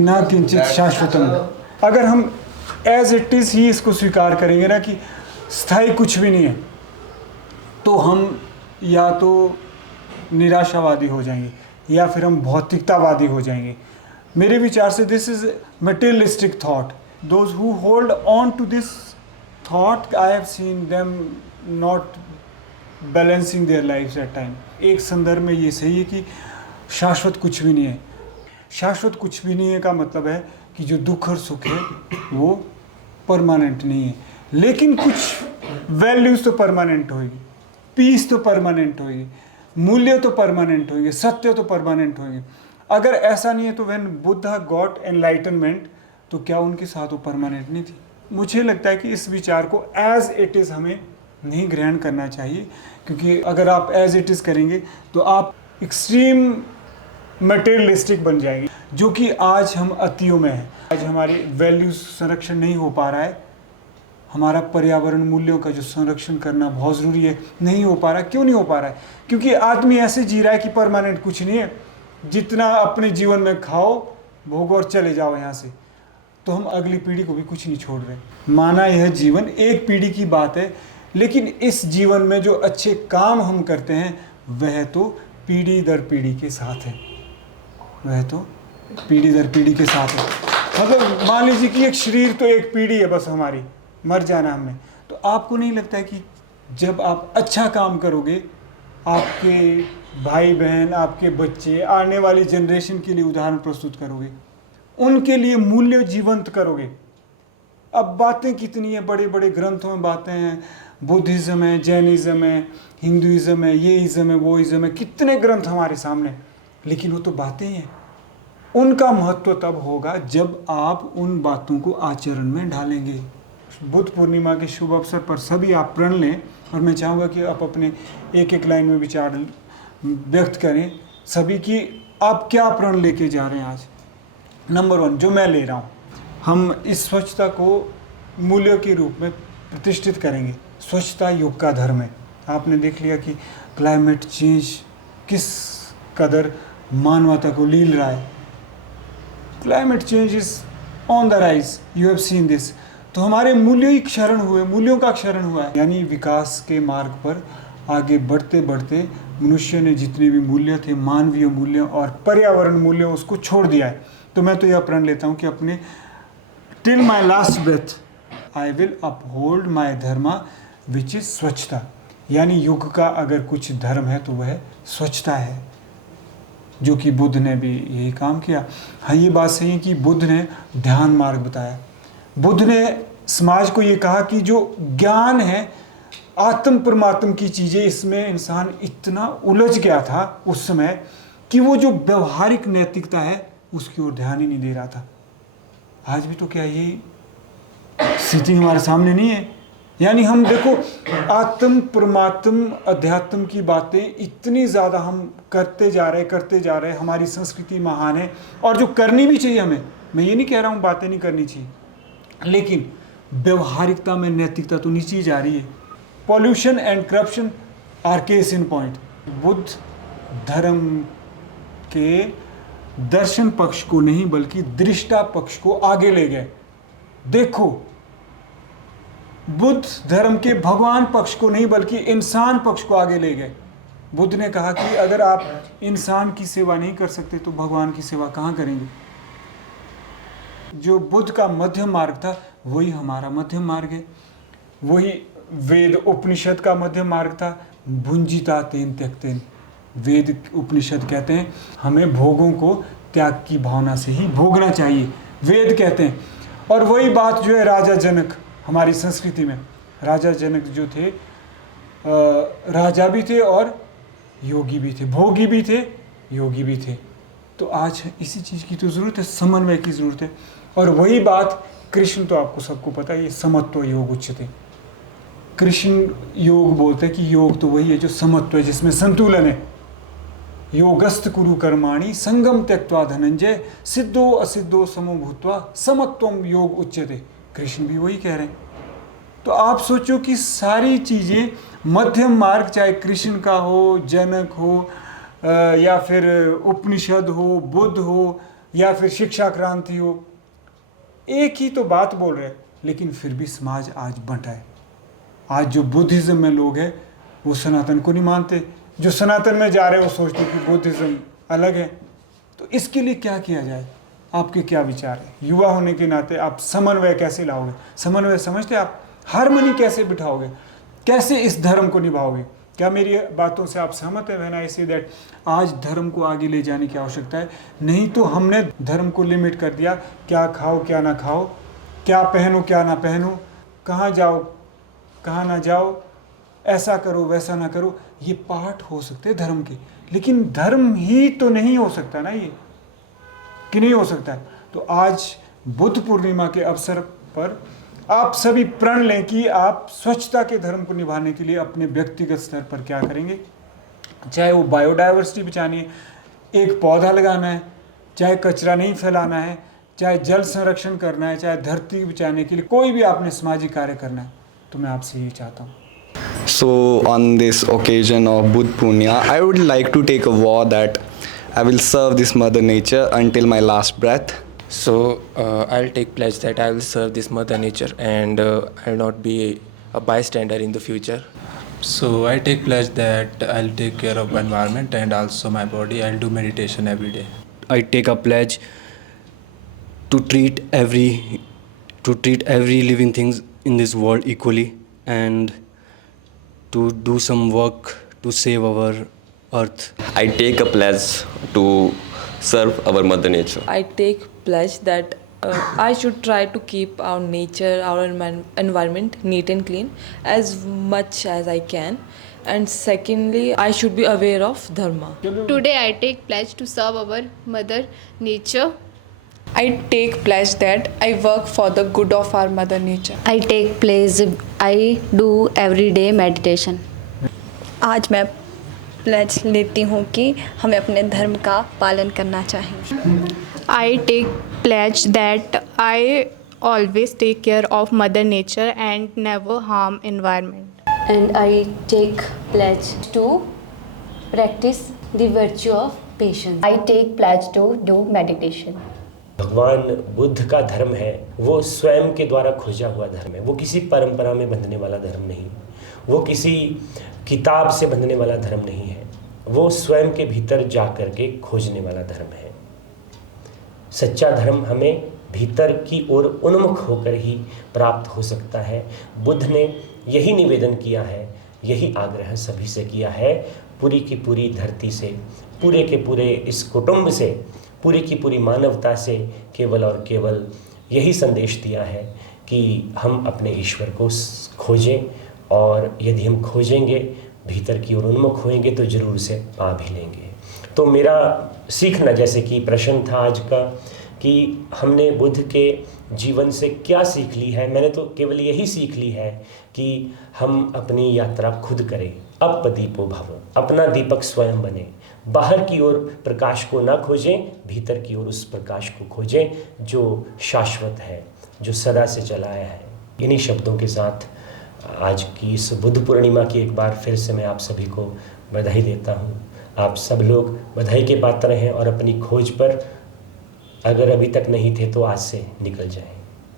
ना किंचित शाश्वतम। अगर हम एज इट इज़ ही इसको स्वीकार करेंगे ना कि स्थायी कुछ भी नहीं है, तो हम या तो निराशावादी हो जाएंगे या फिर हम भौतिकतावादी हो जाएंगे। मेरे विचार से this is materialistic thought. Those who hold on to this thought, I have seen them not balancing their life at time. एक संदर्भ में ये सही है कि शाश्वत कुछ भी नहीं है। शाश्वत कुछ भी नहीं है का मतलब है कि जो दुख और सुख है वो परमानेंट नहीं है, लेकिन कुछ वैल्यूज तो परमानेंट होगी, पीस तो परमानेंट होगी, मूल्य तो परमानेंट होंगे, सत्य तो परमानेंट होंगे। अगर ऐसा नहीं है तो व्हेन बुद्धा गॉट एनलाइटनमेंट, तो क्या उनके साथ वो परमानेंट नहीं थी? मुझे लगता है कि इस विचार को एज इट इज़ हमें नहीं ग्रहण करना चाहिए, क्योंकि अगर आप एज इट इज़ करेंगे तो आप एक्सट्रीम मटेरियलिस्टिक बन जाएंगे, जो कि आज हम अतियों में हैं। आज हमारी वैल्यूज संरक्षण नहीं हो पा रहा है, हमारा पर्यावरण मूल्यों का जो संरक्षण करना बहुत ज़रूरी है, नहीं हो पा रहा है। क्यों नहीं हो पा रहा है? क्योंकि आदमी ऐसे जी रहा है कि परमानेंट कुछ नहीं है, जितना अपने जीवन में खाओ, भोगो और चले जाओ यहाँ से। तो हम अगली पीढ़ी को भी कुछ नहीं छोड़ रहे। माना यह जीवन एक पीढ़ी की बात है, लेकिन इस जीवन में जो अच्छे काम हम करते हैं वह तो पीढ़ी दर पीढ़ी के साथ है, वह तो पीढ़ी दर पीढ़ी के साथ है। मतलब मान लीजिए कि एक शरीर तो एक पीढ़ी है बस हमारी, मर जाना हमने। तो आपको नहीं लगता है कि जब आप अच्छा काम करोगे, आपके भाई बहन, आपके बच्चे, आने वाली जनरेशन के लिए उदाहरण प्रस्तुत करोगे, उनके लिए मूल्य जीवंत करोगे? अब बातें कितनी है, बड़े बड़े ग्रंथों में बातें हैं, बुद्धिज़्म है, जैनिज़्म है, हिंदुइज़्म है, ये इज़्म है, वो इज़्म है, कितने ग्रंथ हमारे सामने, लेकिन वो तो बातें ही हैं। उनका महत्व तब होगा जब आप उन बातों को आचरण में ढालेंगे। बुद्ध पूर्णिमा के शुभ अवसर पर सभी आप प्रण लें, और मैं चाहूँगा कि आप अपने एक एक लाइन में विचार व्यक्त करें सभी कि आप क्या प्रण लेके जा रहे हैं आज। नंबर 1 जो मैं ले रहा हूँ, हम इस स्वच्छता को मूल्य के रूप में प्रतिष्ठित करेंगे। स्वच्छता युग का धर्म है। आपने देख लिया कि क्लाइमेट चेंज किस कदर मानवता को लील रहा है। Climate change is on the rise, you have seen this. तो हमारे मूल्य ही क्षरण हुए, मूल्यों का क्षरण हुआ है। यानी विकास के मार्ग पर आगे बढ़ते बढ़ते मनुष्य ने जितने भी मूल्य थे, मानवीय मूल्य और पर्यावरण मूल्य, उसको छोड़ दिया है। तो मैं तो यह प्रण लेता हूँ कि अपने till my last breath I will uphold my dharma which is swachhata. यानी युग का अगर कुछ धर्म है तो वह स्वच्छता है, जो कि बुद्ध ने भी यही काम किया। हाँ, ये बात सही है कि बुद्ध ने ध्यान मार्ग बताया। बुद्ध ने समाज को ये कहा कि जो ज्ञान है, आत्म परमात्म की चीज़ें, इसमें इंसान इतना उलझ गया था उस समय कि वो जो व्यवहारिक नैतिकता है उसकी ओर ध्यान ही नहीं दे रहा था। आज भी तो क्या यही स्थिति हमारे सामने नहीं है? यानी हम देखो, आत्म परमात्म अध्यात्म की बातें इतनी ज़्यादा हम करते जा रहे। हमारी संस्कृति महान है और जो करनी भी चाहिए हमें, मैं ये नहीं कह रहा हूँ बातें नहीं करनी चाहिए, लेकिन व्यवहारिकता में नैतिकता तो नीचे जा रही है। Pollution and corruption are case in point. Buddha धर्म के दर्शन पक्ष को नहीं बल्कि दृष्टा पक्ष को आगे ले गए। देखो, बुद्ध धर्म के भगवान पक्ष को नहीं बल्कि इंसान पक्ष को आगे ले गए। बुद्ध ने कहा कि अगर आप इंसान की सेवा नहीं कर सकते तो भगवान की सेवा कहाँ करेंगे? जो बुद्ध का मध्यम मार्ग था वही हमारा मध्यम मार्ग है, वही वेद उपनिषद का मध्यम मार्ग था। भुंजिता तेन त्यक्तेन, वेद उपनिषद कहते हैं हमें भोगों को त्याग की भावना से ही भोगना चाहिए, वेद कहते हैं। और वही बात जो है राजा जनक, हमारी संस्कृति में राजा जनक जो थे, राजा भी थे और योगी भी थे, भोगी भी थे, योगी भी थे। तो आज इसी चीज़ की तो ज़रूरत है, समन्वय की ज़रूरत है। और वही बात कृष्ण, तो आपको सबको पता है, ये समत्व योग उच्चते। कृष्ण योग बोलते हैं कि योग तो वही है जो समत्व है, जिसमें संतुलन है। योगस्त कुरु कर्माणि संगम त्यक्त्वा धनंजय सिद्धो असिद्धो समो भूत्वा समत्वम योग उच्यते। कृष्ण भी वही कह रहे हैं। तो आप सोचो कि सारी चीज़ें मध्यम मार्ग, चाहे कृष्ण का हो, जनक हो, या फिर उपनिषद हो, बुद्ध हो, या फिर शिक्षा क्रांति हो, एक ही तो बात बोल रहे हैं, लेकिन फिर भी समाज आज बंटा है। आज जो बुद्धिज़्म में लोग हैं वो सनातन को नहीं मानते, जो सनातन में जा रहे हैं वो सोचते कि बुद्धिज़्म अलग है। तो इसके लिए क्या किया जाए, आपके क्या विचार है? युवा होने के नाते आप समन्वय कैसे लाओगे? समन्वय समझते आप, हारमोनी कैसे बिठाओगे, कैसे इस धर्म को निभाओगे? क्या मेरी बातों से आप सहमत है व्हेन आई से दैट आज धर्म को आगे ले जाने की आवश्यकता है? नहीं तो हमने धर्म को लिमिट कर दिया, क्या खाओ क्या ना खाओ, क्या पहनो क्या ना पहनो, कहाँ जाओ कहाँ ना जाओ, ऐसा करो वैसा ना करो। ये पाठ हो सकते हैं धर्म के, लेकिन धर्म ही तो नहीं हो सकता ना, ये कि नहीं हो सकता है। तो आज बुद्ध पूर्णिमा के अवसर पर आप सभी प्रण लें कि आप स्वच्छता के धर्म को निभाने के लिए अपने व्यक्तिगत स्तर पर क्या करेंगे। चाहे वो बायोडाइवर्सिटी बचानी है, एक पौधा लगाना है, चाहे कचरा नहीं फैलाना है, चाहे जल संरक्षण करना है, चाहे धरती बचाने के लिए कोई भी आपने सामाजिक कार्य करना है, तो मैं आपसे ये चाहता हूँ। So on this occasion of Buddha Punya, I would like to take a vow that I will serve this Mother Nature until my last breath. So I'll take pledge that I will serve this Mother Nature and I'll not be a bystander in the future. So I take pledge that I'll take care of environment and also my body. I'll do meditation every day. I take a pledge to treat every living things in this world equally and to do some work to save our earth. I take a pledge to serve our Mother Nature. I take pledge that I should try to keep our nature, our environment neat and clean as much as I can. And secondly, I should be aware of dharma. Today I take pledge to serve our Mother Nature. I take pledge that I work for the good of our Mother Nature. I take pledge, I do everyday meditation. आज मैं pledge लेती हूँ कि हमें अपने धर्म का पालन करना चाहिए। I take pledge that I always take care of Mother Nature and never harm environment. And I take pledge to practice the virtue of patience. I take pledge to do meditation. भगवान बुद्ध का धर्म है वो स्वयं के द्वारा खोजा हुआ धर्म है। वो किसी परंपरा में बंधने वाला धर्म नहीं, वो किसी किताब से बंधने वाला धर्म नहीं है, वो स्वयं के भीतर जा कर के खोजने वाला धर्म है। सच्चा धर्म हमें भीतर की ओर उन्मुख होकर ही प्राप्त हो सकता है। बुद्ध ने यही निवेदन किया है, यही आग्रह सभी से किया है, पूरी की पूरी धरती से, पूरे के पूरे इस कुटुंब से, पूरी की पूरी मानवता से केवल और केवल यही संदेश दिया है कि हम अपने ईश्वर को खोजें, और यदि हम खोजेंगे, भीतर की ओर उन्मुख होएंगे तो ज़रूर से पा भी लेंगे। तो मेरा सीखना, जैसे कि प्रश्न था आज का कि हमने बुद्ध के जीवन से क्या सीख ली है, मैंने तो केवल यही सीख ली है कि हम अपनी यात्रा खुद करें। अपदीपो भव, अपना दीपक स्वयं बने, बाहर की ओर प्रकाश को ना खोजें, भीतर की ओर उस प्रकाश को खोजें जो शाश्वत है, जो सदा से चला आया है। इन्हीं शब्दों के साथ आज की इस बुद्ध पूर्णिमा की एक बार फिर से मैं आप सभी को बधाई देता हूँ। आप सब लोग बधाई के पात्र हैं और अपनी खोज पर अगर अभी तक नहीं थे तो आज से निकल जाएं।